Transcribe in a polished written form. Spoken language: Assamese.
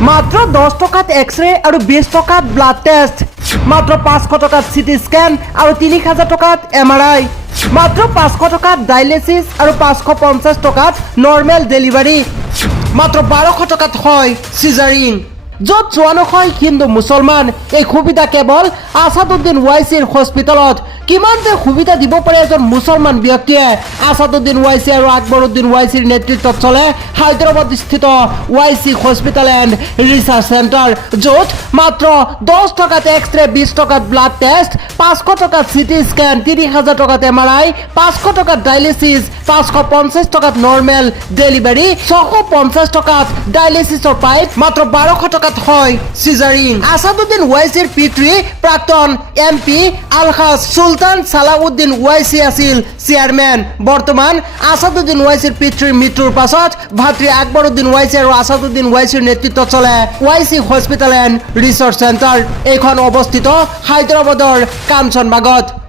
মাত্ৰ 10 টকাত এক্স-ৰে আৰু 20 টকাত ব্লাড টেষ্ট, মাত্ৰ 500 টকাত চিটি স্কেন আৰু 3000 টকাত MRI, মাত্ৰ 500 টকাত ডায়ালিসিস আৰু 550 টকাত নৰ্মেল ডেলিভাৰী, মাত্ৰ 1200 টকাত হয় সিজাৰিং। য'ত যোৱা নহয় হিন্দু মুছলমান, এই সুবিধা কেৱল আসাদুদ্দিন ওৱাইচিৰ হস্পিটেলত। কিমান যে সুবিধা দিব পাৰে এজন মুছলমান ব্যক্তিয়ে। আসাদুদ্দিন ওৱাইচি আৰু আকবৰুদ্দিন ওৱাইচিৰ নেতৃত্বত চলে হায়দৰাবাদ স্থিত ওৱাইচি হস্পিটেল এণ্ড ৰিচাৰ্চ চেণ্টাৰ, য'ত মাত্ৰ 10 টকাত এক্স-ৰে, 20 টকাত ব্লাড টেষ্ট, 500 টকাত চিটি স্কেন, 30,000 টকাত MRI, 500 টকাত ডায়ালিসিস, 550 টকাত নৰ্মেল ডেলিভাৰী, 650 টকাত ডায়ালিসিসৰ পাইপ, মাত্ৰ 1200 টকাত হয় সিজাৰিং। আসাদুদ্দিন ওৱাইচিৰ পিতৃ প্ৰাক্তন MP আলহাজ সুলতান সালাউদ্দিন ওৱাইচি আছিল চেয়াৰমেন। বৰ্তমান আসাদুদ্দিন ওৱাইচিৰ পিতৃৰ মৃত্যুৰ পাছত ভাতৃ আকবৰুদ্দিন ওৱাইচি আৰু আসাদুদ্দিন ওৱাইচিৰ নেতৃত্বত চলে ওৱাইচি হস্পিটেল এণ্ড ৰিচাৰ্চ চেণ্টাৰ। এইখন অৱস্থিত হায়দৰাবাদৰ কাঞ্চনবাগত।